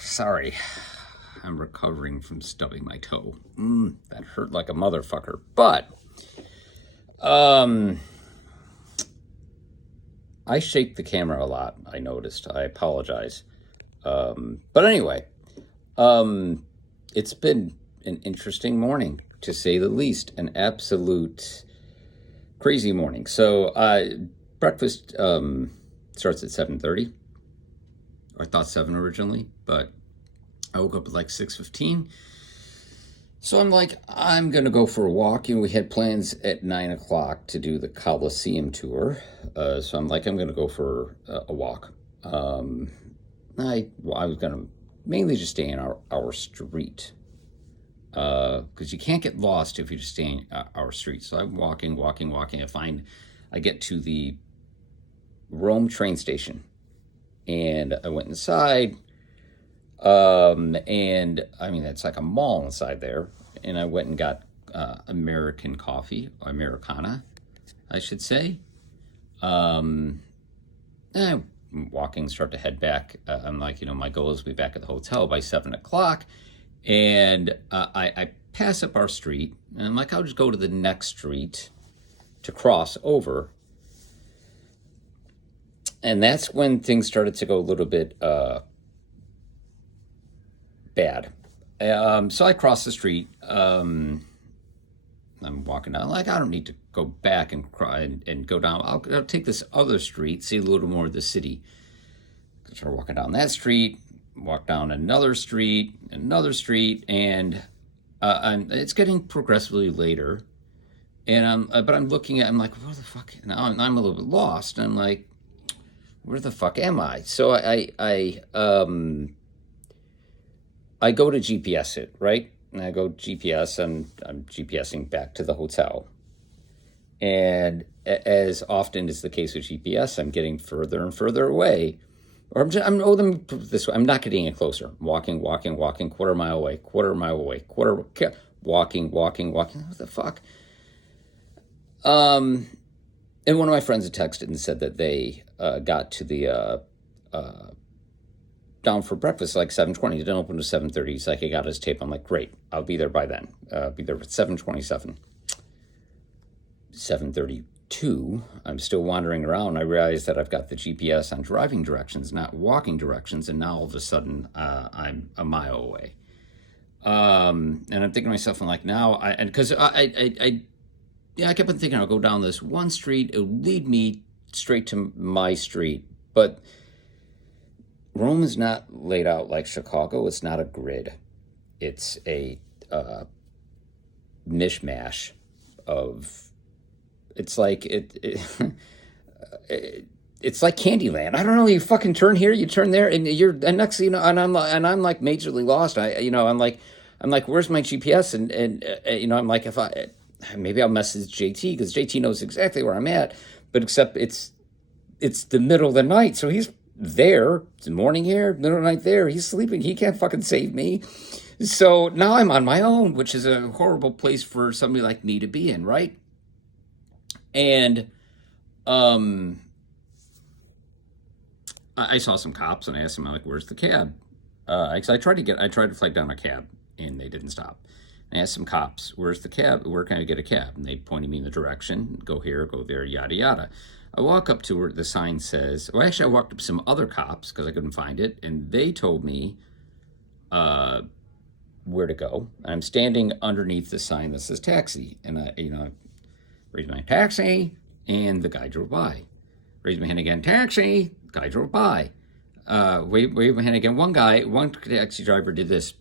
Sorry. I'm recovering from stubbing my toe. That hurt like a motherfucker. But, I shake the camera a lot, I noticed. I apologize. But anyway, it's been an interesting morning, to say the least. An absolute crazy morning. So, breakfast starts at 7:30. I thought 7 originally, but I woke up at like 6:15. So I'm like, I'm going to go for a walk. We had plans at 9 o'clock to do the Colosseum tour. So I'm like, I'm going to go for a walk. I was going to mainly just stay in our street. Because you can't get lost if you just stay in our street. So I'm walking. I get to the Rome train station. And I went inside. And I mean, it's like a mall inside there. And I went and got American coffee, or Americana, I should say. I'm walking, start to head back. I'm like, my goal is to be back at the hotel by 7 o'clock. And I pass up our street. And I'm like, I'll just go to the next street to cross over. And that's when things started to go a little bit bad. So I crossed the street. I'm walking down. Like, I don't need to go back and go down. I'll take this other street, see a little more of the city. I start walking down that street, walk down another street, and it's getting progressively later. And I'm looking at. I'm like, where the fuck? Now I'm a little bit lost. I'm like, where the fuck am I? So I go to GPS it, right? And I go GPS, and I'm GPSing back to the hotel. And as often is the case with GPS, I'm getting further and further away. Or let me put it this way, I'm not getting any closer. I'm walking, quarter mile away, walking. What the fuck? And one of my friends had texted and said that they got to the down for breakfast like 7:20. It didn't open to 7:30. He's like, I got his tape. I'm like, great, I'll be there by then. Be there at 7:27. 7:32. I'm still wandering around. I realize that I've got the GPS on driving directions, not walking directions, and now all of a sudden I'm a mile away. And I'm thinking to myself, I'm like, now because I kept on thinking I'll go down this one street. It'll lead me straight to my street, but Rome is not laid out like Chicago. It's not a grid. It's a mishmash of. It's like it's like Candyland. I don't know. You fucking turn here, you turn there, and next, and I'm like majorly lost. I'm like, where's my GPS? And I'm like, maybe I'll message JT because JT knows exactly where I'm at, but except it's the middle of the night, so he's there. It's morning here, middle of the night there. He's sleeping. He can't fucking save me. So now I'm on my own, which is a horrible place for somebody like me to be in, right? And I saw some cops and I asked them, like, where's the cab? Because I tried to flag down a cab and they didn't stop. I asked some cops, where's the cab? Where can I get a cab? And they pointed me in the direction, go here, go there, yada, yada. I walk up to where the sign says, well, actually, I walked up to some other cops because I couldn't find it, and they told me where to go. And I'm standing underneath the sign that says taxi, and I raised my hand, taxi, and the guy drove by. Raised my hand again, taxi, guy drove by. Waved my hand again. One taxi driver did this.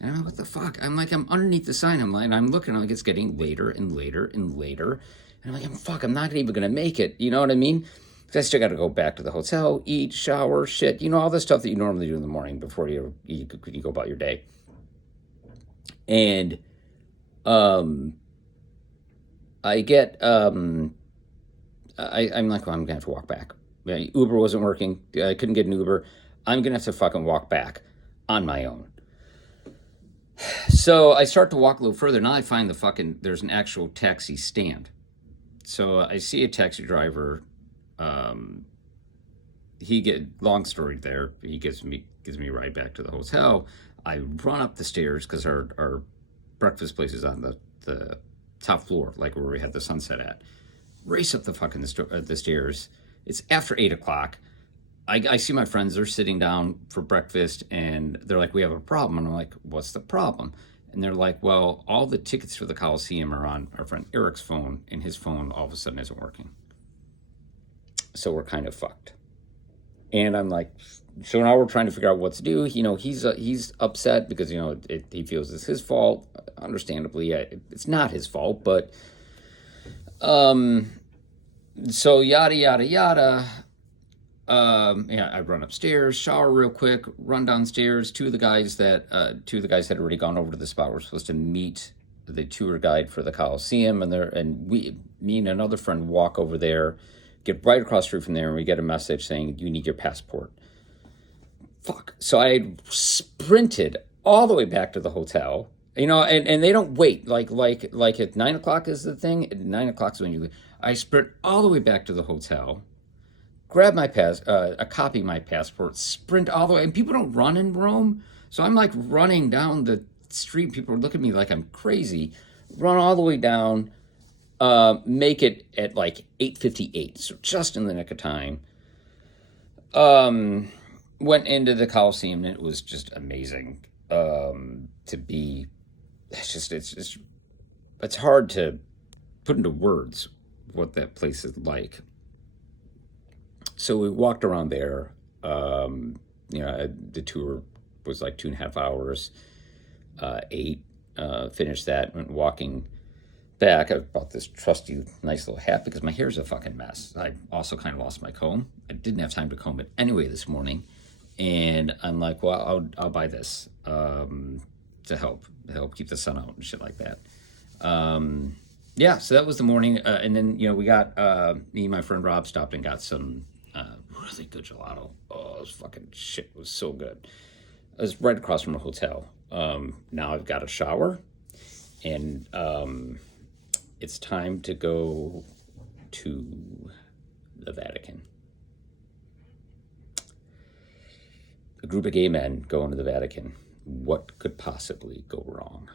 And I'm like, what the fuck? I'm underneath the sign. I'm looking, I'm like, it's getting later and later and later. And I'm like, I'm not even going to make it. You know what I mean? Because I still got to go back to the hotel, eat, shower, shit. All the stuff that you normally do in the morning before you go about your day. And I get, I'm like, well, I'm going to have to walk back. Uber wasn't working. I couldn't get an Uber. I'm going to have to fucking walk back on my own. So I start to walk a little further. Now I find there's an actual taxi stand. So I see a taxi driver long story there. He gives me a ride back to the hotel. I run up the stairs because our breakfast place is on the top floor, like where we had the sunset at. Race up the fucking the stairs. It's after 8 o'clock. I see my friends, they're sitting down for breakfast, and they're like, we have a problem. And I'm like, what's the problem? And they're like, well, all the tickets for the Colosseum are on our friend Eric's phone, and his phone all of a sudden isn't working. So we're kind of fucked. And I'm like, so now we're trying to figure out what to do. He's upset because, he feels it's his fault. Understandably, it's not his fault, but, so yada, yada, yada. I run upstairs, shower real quick, run downstairs. Two of the guys had already gone over to the spot. We're supposed to meet the tour guide for the Colosseum, me and another friend walk over there, get right across the street from there, and we get a message saying, you need your passport. Fuck. So I sprinted all the way back to the hotel, and they don't wait. Like at 9 o'clock is the thing. At 9 o'clock is when you leave. I sprint all the way back to the hotel, grab my a copy of my passport, sprint all the way. And people don't run in Rome. So I'm like running down the street. People are looking at me like I'm crazy. Run all the way down, make it at like 8:58. So just in the nick of time. Went into the Colosseum, and it was just amazing. To be, it's hard to put into words what that place is like. So we walked around there. The tour was like 2.5 hours. Finished that, went walking back. I bought this trusty, nice little hat because my hair's a fucking mess. I also kind of lost my comb. I didn't have time to comb it anyway this morning. And I'm like, well, I'll buy this to help keep the sun out and shit like that. So that was the morning. And then, we got, me and my friend Rob stopped and got some really good gelato. Oh, this fucking shit was so good. It was right across from a hotel. Now I've got a shower, and it's time to go to the Vatican. A group of gay men going to the Vatican. What could possibly go wrong?